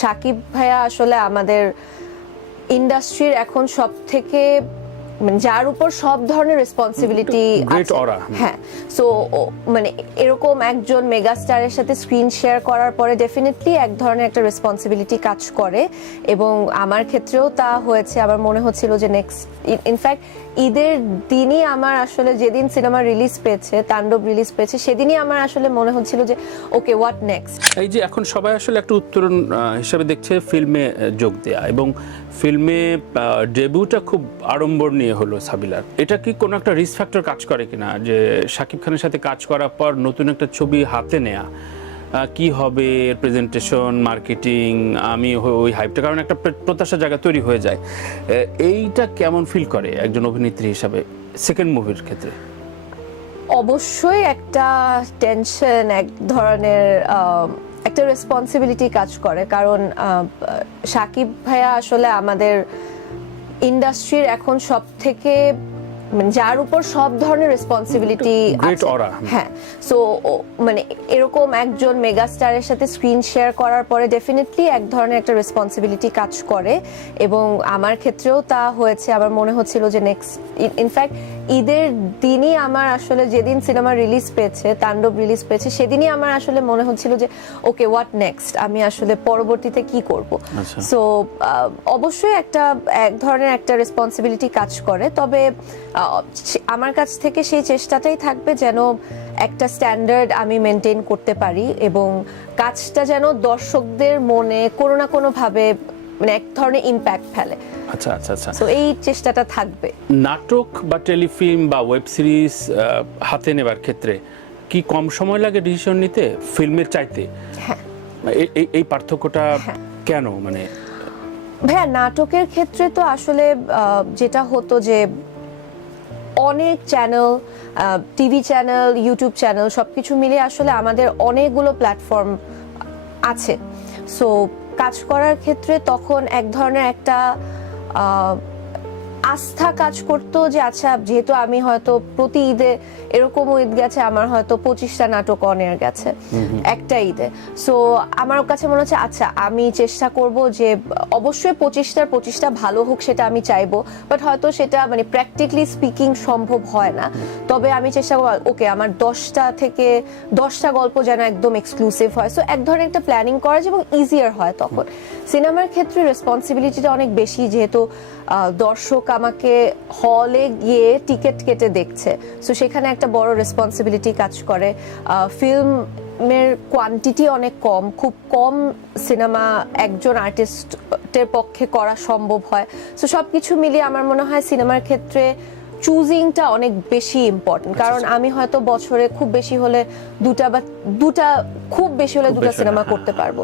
সাকিব ভাইয়া আসলে আমাদের ইন্ডাস্ট্রির এখন সব থেকে যার উপর সব ধরনের রেসপন্সিবিলিটি গ্রেট অরা। হ্যাঁ, সো মানে এরকম একজন মেগাস্টারের সাথে স্ক্রিন শেয়ার করার পরে ডেফিনেটলি এক ধরনের একটা রেসপন্সিবিলিটি কাজ করে এবং আমার ক্ষেত্রেও তা হয়েছে। আমার মনে হচ্ছিল যে নেক্সট ইনফ্যাক্ট ঈদের দিনই আমার আসলে যেদিন সিনেমা রিলিজ পেয়েছে, তাণ্ডব রিলিজ পেয়েছে, সেদিনই আমার আসলে মনে হচ্ছিল যে ওকে হোয়াট নেক্সট। এই যে এখন সবাই আসলে একটা উত্তরণ হিসেবে দেখছে ফিল্মে যোগ দেয়া, এবং ফিল্মে ডেবিউটা খুব আড়ম্বর নিয়ে হলো সাবিলার। এটা কি কোনো একটা রিস্ক ফ্যাক্টর কাজ করে কিনা যে শাকিব খানের সাথে কাজ করার পর নতুন একটা ছবি হাতে নেয়া, কি হবে প্রেজেন্টেশন, মার্কেটিং, আমি ওই হাইপটা, কারণ একটা প্রত্যাশা জায়গা তৈরি হয়ে যায়। এইটা কেমন ফিল করে একজন অভিনেত্রী হিসাবে সেকেন্ড মুভির ক্ষেত্রে? অবশ্যই একটা টেনশন, এক ধরনের একটা রেসপন্সিবিলিটি কাজ করে, কারণ সাকিব ভাইয়া আসলে আমাদের ইন্ডাস্ট্রির এখন সব থেকে যার উপর সব ধরনের রেসপন্সিবিলিটি গ্রেট অরা। হ্যাঁ, সো মানে এরকম একজন মেগাস্টারের সাথে স্ক্রিন শেয়ার করার পরে ডেফিনেটলি এক ধরনের একটা রেসপন্সিবিলিটি কাজ করে এবং আমার ক্ষেত্রেও তা হয়েছে। আমার মনে হচ্ছিল যে নেক্সট ইনফ্যাক্ট ঈদের দিনই আমার আসলে যেদিন সিনেমা রিলিজ পেয়েছে, তাণ্ডব রিলিজ পেয়েছে, সেদিনই আমার আসলে মনে হচ্ছিল যে ওকে হোয়াট নেক্সট, আমি আসলে পরবর্তীতে কি করব। সো অবশ্যই এক ধরনের একটা রেসপন্সিবিলিটি কাজ করে, তবে আমার কাছ থেকে সেই চেষ্টাটাই থাকবে যেন একটা স্ট্যান্ডার্ড আমি মেনটেন করতে পারি এবং কাজটা যেন দর্শকদের মনে কোনো না কোনো ভাবে মানে এক ধরনের ইম্প্যাক্ট ফেলে। আচ্ছা আচ্ছা আচ্ছা, তো এই চেষ্টাটা থাকবে। নাটক বা টেলিফিল্ম বা ওয়েব সিরিজ হাতে নেবার ক্ষেত্রে কি কম সময় লাগে ডিসিশন নিতে ফিল্মের চাইতে? হ্যাঁ, এই পার্থক্যটা কেন? মানে ভাইয়া নাটকের ক্ষেত্রে তো আসলে যেটা হতো যে অনেক channel, TV channel, YouTube channel সবকিছু মিলিয়ে আসলে আমাদের অনেকগুলো প্ল্যাটফর্ম আছে। সো কাজ করার ক্ষেত্রে তখন এক ধরনের একটা আস্থা কাজ করতো যে আচ্ছা, যেহেতু আমি হয়তো প্রতি ঈদে এরকমও ঈদ গেছে আমার হয়তো 25টা নাটক অন এয়ার গেছে একটা ঈদে। সো আমার কাছে মনে হচ্ছে আচ্ছা, আমি চেষ্টা করব যে অবশ্যই 25টা ভালো হোক, সেটা আমি চাইবো, বাট হয়তো সেটা মানে প্র্যাকটিক্যালি স্পিকিং সম্ভব হয় না। তবে আমি চেষ্টা করবো ওকে আমার 10টা গল্প যেন একদম এক্সক্লুসিভ হয়। সো এক ধরনের একটা প্ল্যানিং করা যায় এবং ইজিয়ার হয় তখন। সিনেমার ক্ষেত্রে রেসপন্সিবিলিটিটা অনেক বেশি, যেহেতু দর্শক আমাকে হলে গিয়ে টিকিট কেটে দেখছে, সো সেখানে একটা বড় রেসপন্সিবিলিটি কাজ করে। ফিল্মের কোয়ান্টিটি অনেক কম, খুব কম সিনেমা একজন আর্টিস্টের পক্ষে করা সম্ভব হয়। সো সবকিছু মিলিয়ে আমার মনে হয় সিনেমার ক্ষেত্রে চুজিংটা অনেক বেশি ইম্পর্টেন্ট, কারণ আমি হয়তো বছরে খুব বেশি হলে দুটা সিনেমা করতে পারবো।